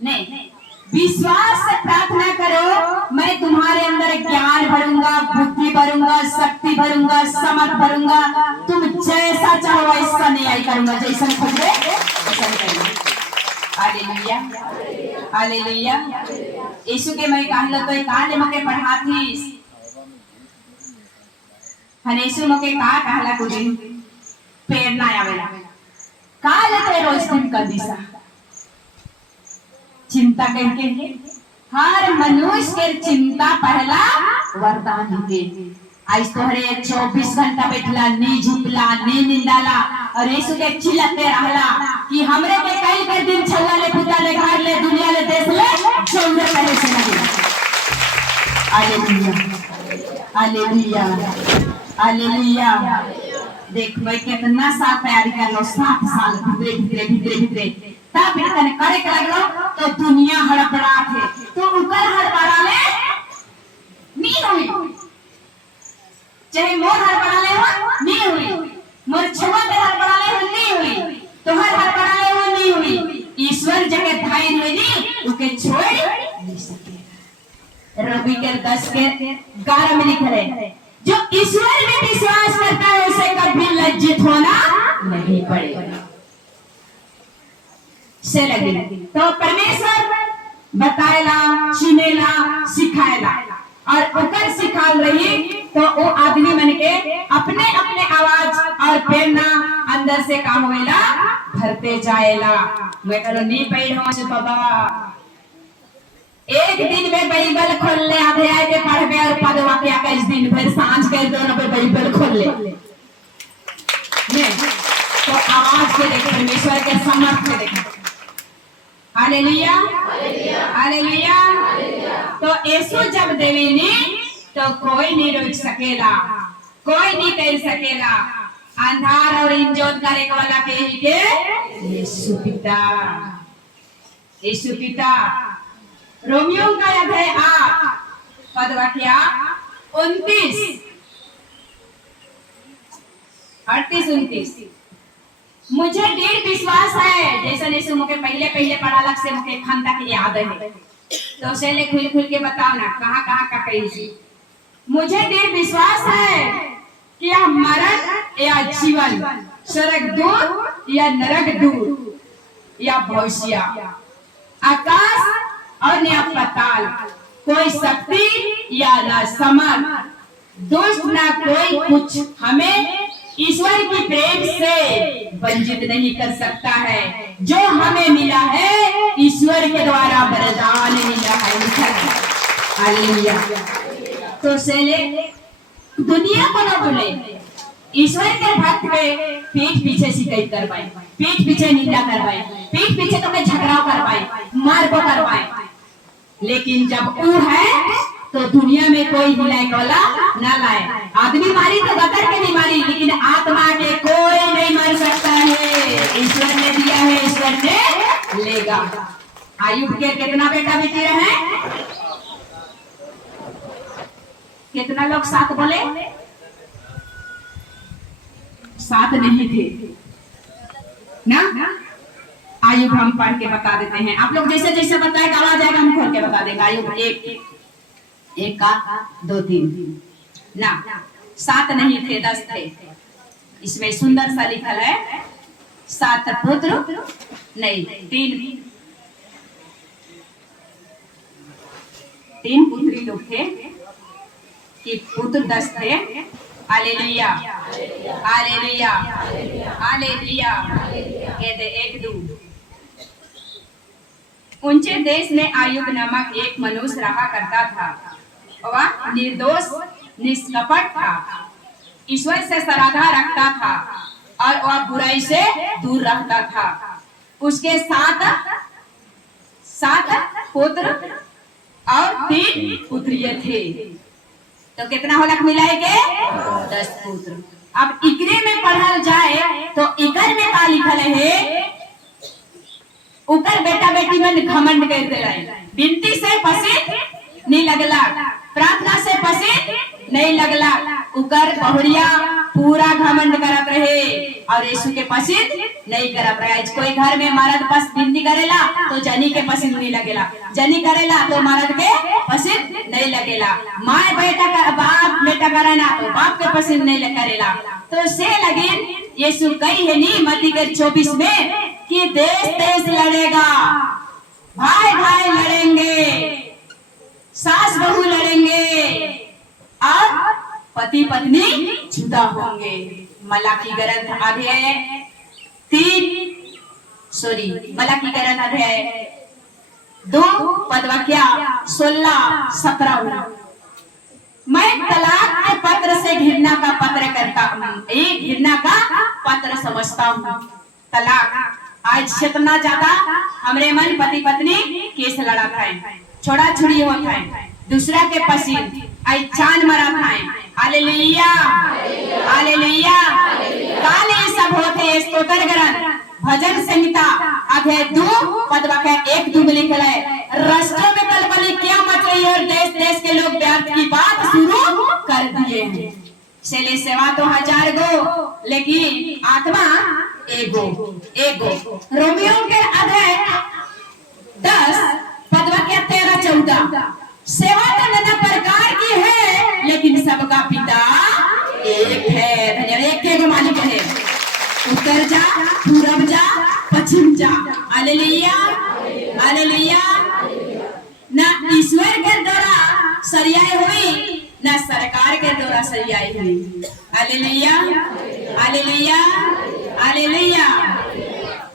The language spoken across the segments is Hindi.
नहीं, विश्वास से प्रार्थना करो, मैं तुम्हारे अंदर ज्ञान भरूंगा, बुद्धि भरूंगा, शक्ति भरूंगा, समर्थ भरूंगा, तुम जैसा चाहो वैसा न्याय करूंगा, जैसा खोजे वैसा करूंगा। Hallelujah, hallelujah. यीशु के मैं कहला तो काले मके पढ़ाथीस हनेसु मके का कहला कुछ दिन प्रेरणा आवेला काले ते रोज दिन कर दिशा चिंता करके हर मनुष्य के चिंता पहला वरदान होते। आज तोहरे 24 घंटा बैठला नी झुकला नी निंदाला और यीशु के चिल्लाते रहला कि हमरे के कई कर दिन छल्ला ले पुता ले घर ले दुनिया ले देश ले जोंदे पहले से लगे। Hallelujah, hallelujah, hallelujah. देख भाई कितना साल तैयारी कर लो, 7 साल भीतरे भीतरे भीतरे भीतरे तब इतने करे के लगलो तो दुनिया हड़बड़ा थे तो ऊपर हड़बड़ा ले नहीं हुई, चाहे मोर हड़बड़ा ले हो नहीं हुई, मोर छुआ के हड़बड़ा ले हो नहीं हुई, तोहर हड़बड़ा ले हो नहीं हुई। ईश्वर जगह धाई हुई नहीं उके छोड़ नहीं सके। रवि के 10 के 11 में लिखा है जो ईश्वर में विश्वास करता है उसे कभी लज्जित होना नहीं पड़ेगा से लगे। तो परमेश्वर बताएला, चुनेला, सिखाएला और ओकर सिखाल रही तो वो आदमी मन के अपने अपने आवाज और प्रेरणा अंदर से काम होएला भरते जाएला। मैं करो नहीं पढ़ हो से बाबा एक दिन में बाइबल खोल ले अध्याय के पढ़बे और पदवा के आके इस दिन भर सांझ के दोनों पे बाइबल खोल ले तो आवाज के देख परमेश्वर के समर्थ के देख। Hallelujah, hallelujah. तो यीशु जब देवेनी तो कोई नहीं रोक सकेला, कोई नहीं कर सकेला। अंधार और इंजोत करे वाला के ही के यीशु पिता, यीशु पिता। रोमियो का अध्याय 8 पद वाक्य 29 38 29। मुझे दृढ़ विश्वास है जैसा यीशु मुझे पहले पहले पढ़ा लग से मुझे खान तक याद है तो उसे ले खुल खुल के बताओ ना कहाँ कहाँ का कही सी। मुझे दृढ़ विश्वास है कि यह मरण या जीवन, स्वर्ग दूर या नरक दूर या भविष्य, आकाश और नया पताल, कोई शक्ति या ना समर्थ, दुष्ट ना कोई कुछ हमें ईश्वर की प्रेम से वंचित नहीं कर सकता है जो हमें मिला है ईश्वर के द्वारा वरदान मिला है। हालेलुया। तो सेले दुनिया को न बोले ईश्वर के भक्त पे पीठ पीछे शिकायत करवाए, पीठ पीछे निंदा करवाए, पीठ पीछे तुम्हें झगड़ाव करवाए, मारबो करवाए, लेकिन जब वो है तो दुनिया में कोई हिलाए वाला ना लाए। आदमी मारी तो गटर के नहीं मारी लेकिन आत्मा के कोई नहीं मार सकता है। ईश्वर ने दिया है, ईश्वर ने लेगा। आयुब के कितना बेटा बेटी रहे? कितना लोग 7 बोले? 7 नहीं थे ना। आयुब हम पढ़ के बता देते हैं, आप लोग जैसे जैसे बताएगा आवाज आएगा हम खोल के बता देंगे। आयुब 1 का 2 3 ना 7 नहीं थे 10 थे। इसमें सुंदर सा लिखल है 7 पुत्र नहीं 3 पुत्री लोग थे कि पुत्र 10 थे। Hallelujah, hallelujah, hallelujah. कहते 1 2। ऊंचे देश में आयुब नामक एक मनुष्य रहा करता था। वह निर्दोष निष्कपट था, ईश्वर से श्रद्धा रखता था और वह बुराई से दूर रहता था। उसके 7 पुत्र और 3 पुत्रियां थे। तो कितना होलक मिला है के 10 पुत्र। अब इकरे में पढ़ल जाए तो इकर में का लिखल है? ऊपर बेटा बेटी में घमंड करते रहे, विनती से पसीन नहीं लगला, प्रार्थना से पसीन नहीं लगला, उकर बहुरिया पूरा घमंड करत रहे और यीशु के पसंद नहीं करत रहे। कोई घर में मर्द बस बिनती करेला तो जनी के पसंद नहीं लगेला, जनी करेला तो मर्द के पसंद नहीं लगेला, माँ बेटा का बाप बेटा करेला तो बाप के पसंद नहीं करेला। तो से लगिन यीशु कही है नी मत्ती के 24 में कि देश देश लड़ेगा, भाई भाई लड़ेंगे, सास बहू लड़ेंगे और पति पत्नी जुदा होंगे। मलाकी ग्रंथ अध्याय 2 पदवाक्य 16-17। मैं तलाक के पत्र से घृणा का पत्र करता हूँ, एक घृणा का पत्र समझता हूँ। तलाक आज जितना ज्यादा हमरे मन पति पत्नी केस लड़ा था, छोड़ा छुड़ी होता है, दूसरा के पसीन आई चांद मरा था। Hallelujah hallelujah. काले सब होते स्तोत्र ग्रंथ भजन संहिता अध्याय 2 पदवाक्य 1-2 में लिखा है, राष्ट्रों में कलबली क्या मच रही है और देश देश के लोग व्यर्थ की बात शुरू कर दिए हैं। चले सेवा तो 1000 गो लेकिन आत्मा एगो एगो। रोमियो के अध्याय 10 पदवाक्य 13-14। सेवा तो नाना प्रकार की है लेकिन सबका पिता एक है। धन्यवाद। एक के मालिक है, उत्तर जा पूरब जा पश्चिम जा। Hallelujah hallelujah. ना ईश्वर के द्वारा सरियाई हुई ना सरकार के द्वारा सरियाई हुई। Hallelujah hallelujah hallelujah.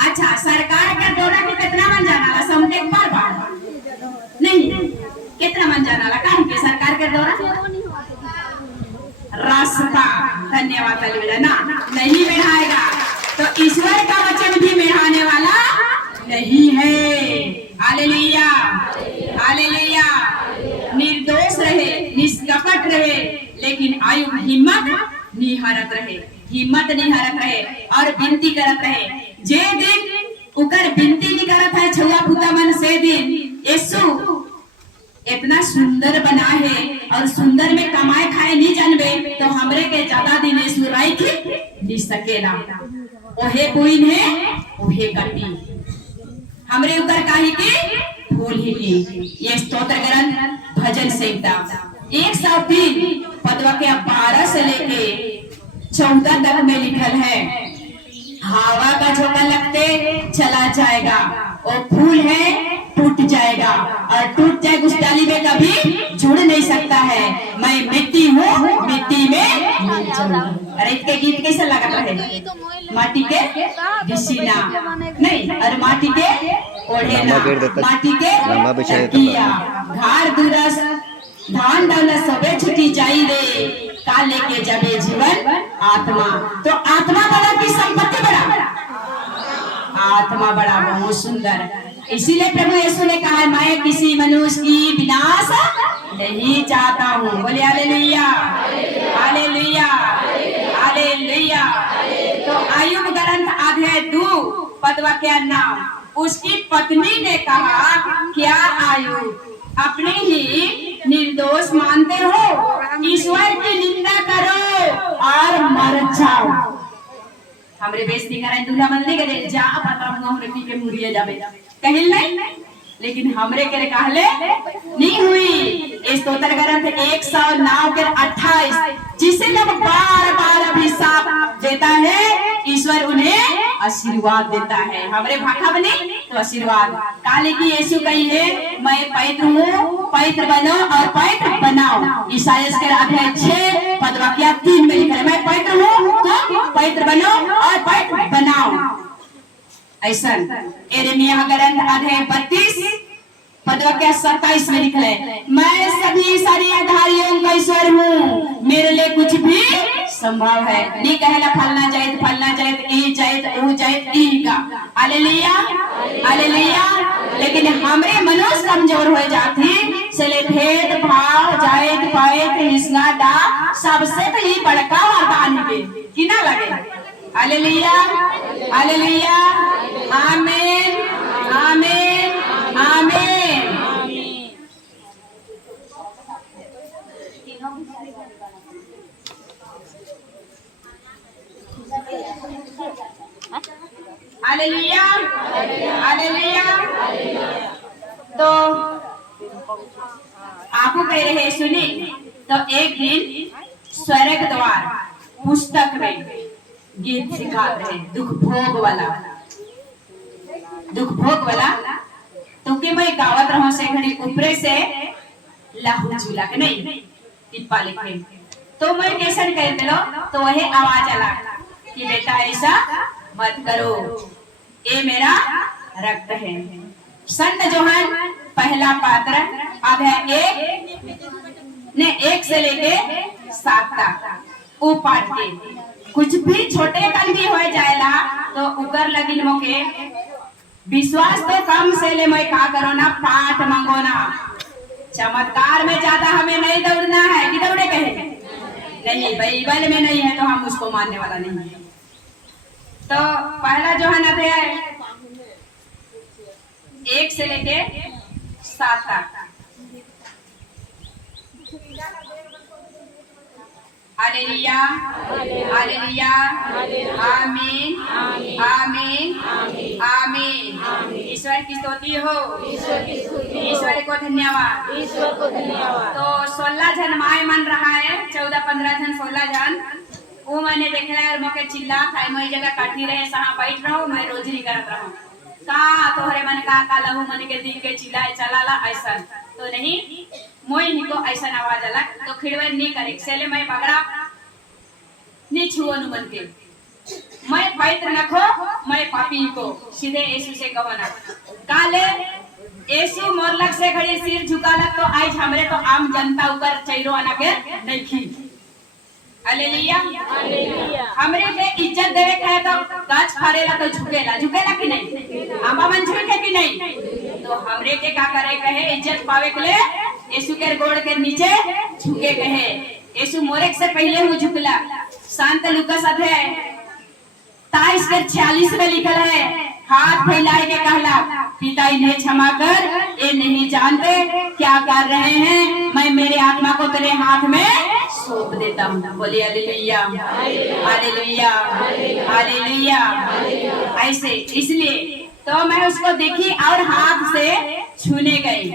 अच्छा, सरकार के द्वारा के कितना मन जाना ला समझे बार बार नहीं, कितना मन जाना ला काहे के सरकार के द्वारा रास्ता। धन्यवाद अलविदा ना नहीं बढ़ाएगा तो ईश्वर का वचन भी बढ़ाने वाला नहीं है। Hallelujah hallelujah. निर्दोष रहे, निष्कपट रहे, लेकिन आयु हिम्मत नहीं हारत रहे, हिम्मत नहीं हारत रहे और विनती करत रहे। जे दिन उकर विनती नहीं करत है छुआ पुता मन से दिन यीशु इतना सुंदर बना है और सुंदर में कमाए खाए नहीं जानबे तो हमरे के ज्यादा दिन यीशु राई की नहीं सकेला। ओहे कोइन है ओहे कटी हमरे ऊपर काहे की फूल ही की। ये स्तोत्र ग्रंथ भजन संहिता 103 पदवाक्य 12 से लेके 14 तक में लिखल है, हवा का झोंका लगते चला जाएगा, और फूल है टूट जाएगा और टूट जाए उस डाली में कभी जुड़ नहीं सकता है। मैं मिट्टी हूँ मिट्टी में मिल जाऊंगी। अरे इसके गीत कैसे लगा रहे, माटी के घसीना नहीं और माटी के ओढ़ेना, माटी के किया घाड़ दूरस धान डाला सबे छुटी जाई रे का लेके जबे जीवन आत्मा। तो आत्मा बड़ा की संपत्ति बड़ा, आत्मा बड़ा बहुत सुंदर। इसीलिए प्रभु यीशु ने कहा मैं किसी मनुष्य की विनाश नहीं चाहता हूँ। बोले हालेलुया हालेलुया हालेलुया। तो आयुब ग्रंथ अध्याय 2 पदवाक्य 9 उसकी पत्नी ने कहा, क्या आयुब अपने ही निर्दोष मानते हो, ईश्वर की निंदा करो और मर जाओ। हमरे बेइज्जती कराए दूल्हा मंदी करे जा पता हमरे पी के मुरिए जाबे कहिल नहीं, लेकिन हमरे के कहले नहीं हुई। इस स्तोत्र ग्रंथ 109:28 जिसे लोग बार बार अभिशाप देता है ईश्वर उन्हें आशीर्वाद देता है। हमरे भाखा बने तो आशीर्वाद काले की यीशु कही है मैं पवित्र हूँ, पवित्र बनो और पवित्र बनाओ। ईसाइयाह के अध्याय 6 पदवाक्य 3 में लिखा है मैं पवित्र हूँ तो पवित्र बनो और पवित्र बनाओ। ऐसा यिर्मयाह ग्रंथ अध्याय 32 पदवाक्य 27 में लिखा है मैं सभी सारी आधारियों का ईश्वर हूँ, मेरे लिए कुछ भी संभव है। नहीं कहला फलना जाए ई जाए वो जाए ई का। Hallelujah hallelujah. लेकिन हमरे मनुष्य कमजोर हो जाती चले भेद भाव जाए पाए हिस्सा डा सबसे तो ही बड़का वरदान है कि ना लगे। हालेलुया हालेलुया आमीन आमीन आमीन। तो आपको कह रहे सुनी। तो एक दिन स्वर्ग द्वार पुस्तक में गीत सिखा रहे दुख भोग वाला तो कि मैं गावत रहा से घड़ी ऊपरे से लाहू झूला के नहीं टिप्पा लिखे तो मैं कैसन कह दिलो तो वही आवाज आला कि बेटा ऐसा मत करो, ये मेरा रक्त है। संत जोहन पहला पात्र अब है एक से लेके 7 तक वो पाठ के कुछ भी छोटे कल भी हो जाएला तो उकर लगिन मोके विश्वास तो कम से ले मैं का करो ना पाठ मांगो ना। चमत्कार में ज्यादा हमें नहीं दौड़ना है कि दौड़े कहे नहीं, बाइबल में नहीं है तो हम उसको मानने वाला नहीं है। तो पहला जो है ना अध्याय 1 से लेके 7 तक। हालेलुया हालेलुया आमीन आमीन आमीन। ईश्वर की स्तुति हो, ईश्वर को धन्यवाद। तो 16 जन माय मन रहा है, 14-15 जन 16 जन वो मैंने देखा और मौके चिल्ला खाए मैं जगह काठी रहे सहा बैठ रहा हूँ मैं रोजरी करत रहा हूँ का तोहरे मन का लहू मन के दिल के चिल्लाए चलाला ऐसा तो नहीं मोई निको ऐसा आवाज आला तो खिड़वे नहीं करे सेले मैं बगड़ा नहीं छुओ नु मन के मैं पवित्र रखो मैं पापी को सीधे यीशु से कहो ना काले यीशु मोरलक से खड़ी सिर झुकालक तो आज हमरे तो आम जनता ऊपर चैरो आना के नहीं खी। Hallelujah hallelujah. हमरे के इज्जत देवे कहे तो गाछ फाड़ेला तो झुकेला कि नहीं, आंबा मन झुके कि नहीं। तो हमरे के का करे कहे इज्जत पावे के लिए यीशु के गोड़ के नीचे झुके कहे। यीशु मोरे से पहले हूँ झुकला। शांत लूकास अध्याय 23:46 में लिखल है हाथ फैलाए के कहला पिता इन्हें क्षमा कर ये नहीं जानते क्या कर रहे हैं, मैं मेरे आत्मा को तेरे हाथ में सौंप देता हूँ। बोलिए हालेलुया हालेलुया हालेलुया। ऐसे इसलिए तो मैं उसको देखी और हाथ से छूने गई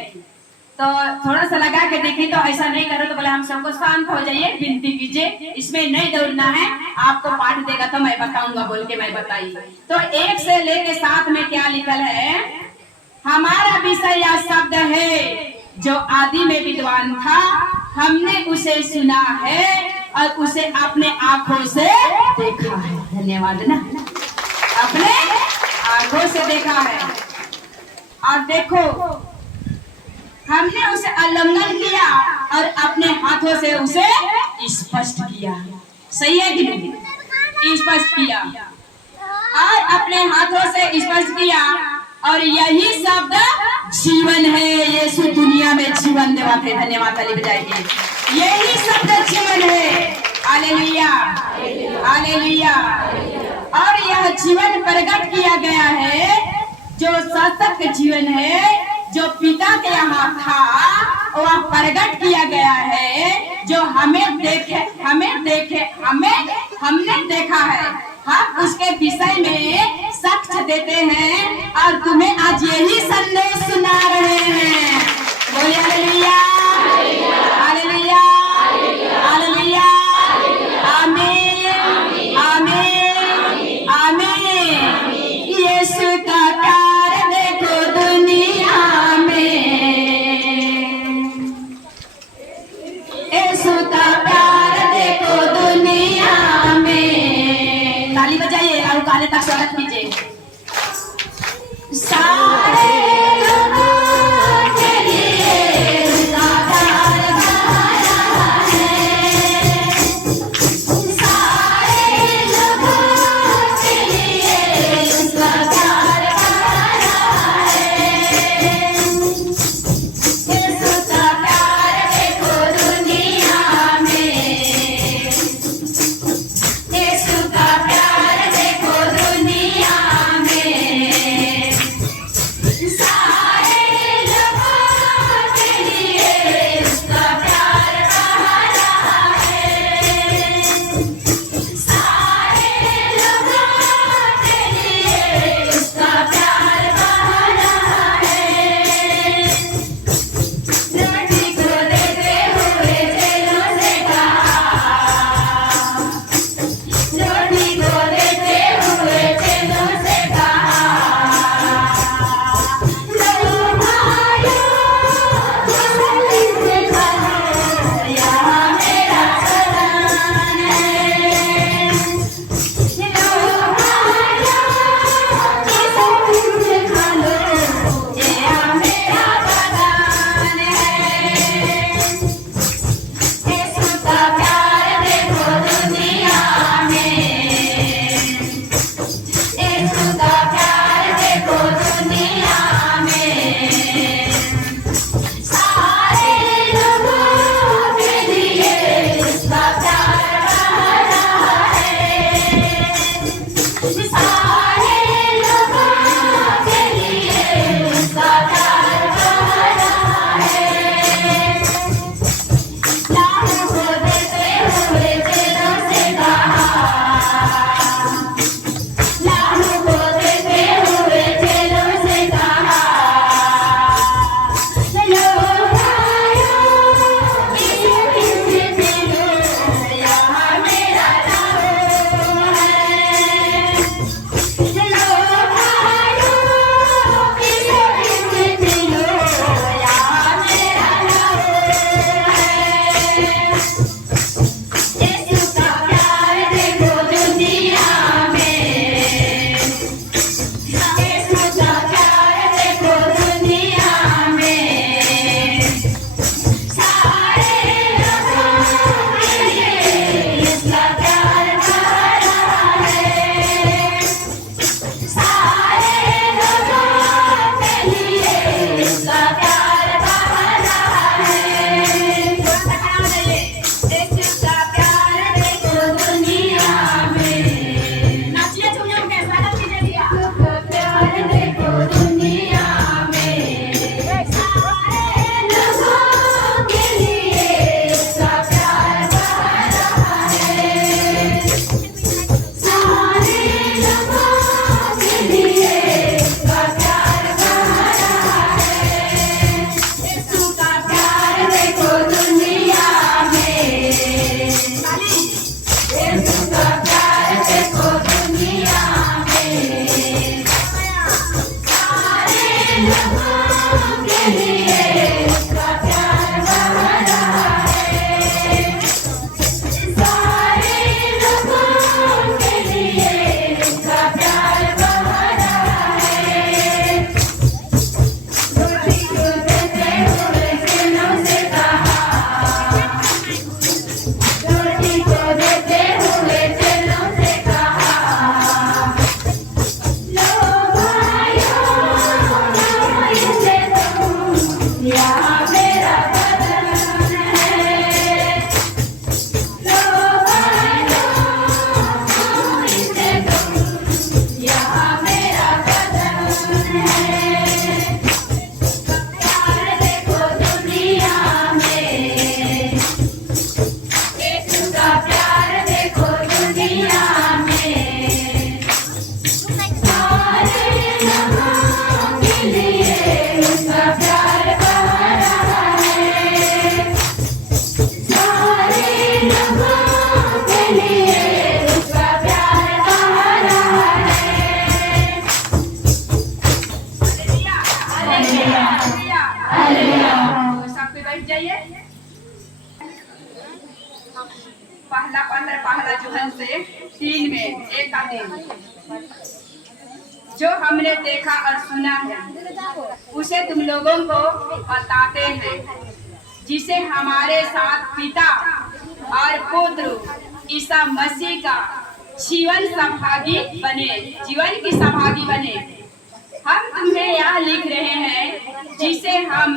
तो थोड़ा सा लगा के देखी तो ऐसा नहीं करो तो बोले हम सबको शांत हो जाइए विनती कीजिए इसमें नहीं दौड़ना है आपको पाठ देगा तो मैं बताऊंगा बोल के मैं बताई। तो 1 से लेके 7 में क्या लिखल है हमारा विषय या शब्द है जो आदि में विद्वान था हमने उसे सुना है और उसे अपने आंखों से देखा है। धन्यवाद ना, अपने आंखों से देखा है। और देखो हमने उसे उल्लंघन किया और अपने हाथों से उसे स्पष्ट किया। सही है कि नहीं? स्पष्ट किया और अपने हाथों से स्पष्ट किया और यही शब्द जीवन है। यीशु दुनिया में जीवन देवाते। धन्यवाद ताली बजाएंगे। यही शब्द जीवन है। Hallelujah hallelujah. और यह जीवन प्रकट किया गया है जो सशक्त जीवन है जो पिता के यहाँ था वह प्रकट किया गया है जो हमने देखा है। हम उसके विषय में साक्ष्य देते हैं और तुम्हें आज यही संदेश सुना रहे हैं। बोलिए हालेलुया हालेलुया हालेलुया आमीन आमीन आमीन। यीशु का प्यार देखो दुनिया में, यीशु का प्यार देखो दुनिया में। ताली बजाइए और गाने तक स्वागत कीजिए। सारे लोगों के लिए उसका प्यार बहा रहा है। सारे लोगों के लिए उसका प्यार बहा रहा है। रोटी को देते हुए दिलों से कहा, रोटी को देते हुए दिलों से कहा, लो भाइयों लो इसे तुम, यहाँ मेरा बदन है। लो भाइयों लो इसे तुम, यहाँ मेरा बदन है। प्यार देखो दुनिया में, यीशु का प्यार देखो दुनिया में। सारे लोगों के लिए उसका प्यार बहा रहा है। सारे लोगों के लिए उसका प्यार बहा रहा है। Hallelujah, hallelujah. तो सबको बैठ जाइए। पहला यूहन्ना से 3 में 1 का 3, जो हमने देखा और सुना है उसे तुम लोगों को बताते हैं, जिसे हमारे साथ पिता और पुत्र ईसा मसीह का जीवन की सहभागी बने। हम तुम्हें यह लिख रहे हैं जिसे हम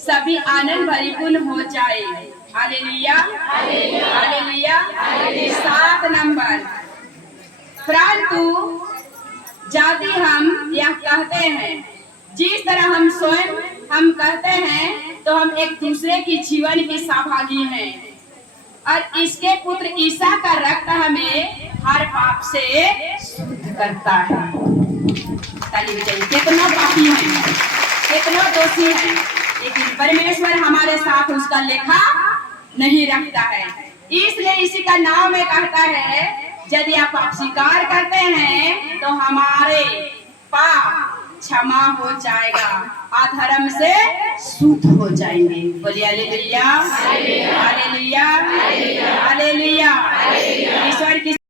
सभी आनंद परिपूर्ण हो जाए। Hallelujah, hallelujah. 7 नंबर, परंतु यदि हम यह कहते हैं जिस तरह हम कहते हैं तो हम एक दूसरे की जीवन की सहभागी हैं, और इसके पुत्र ईसा का रक्त हमें हर पाप से शुद्ध करता है। ताली बजाइए। कितना पापी है, कितना दोषी है, लेकिन परमेश्वर हमारे साथ उसका लेखा नहीं रखता है। इसलिए इसी का नाम में कहता है, यदि आप पाप स्वीकार करते हैं तो हमारे पाप क्षमा हो जाएगा, अधर्म से शुद्ध हो जाएंगे। बोलिए हालेलुया, हालेलुया, हालेलुया। ईश्वर की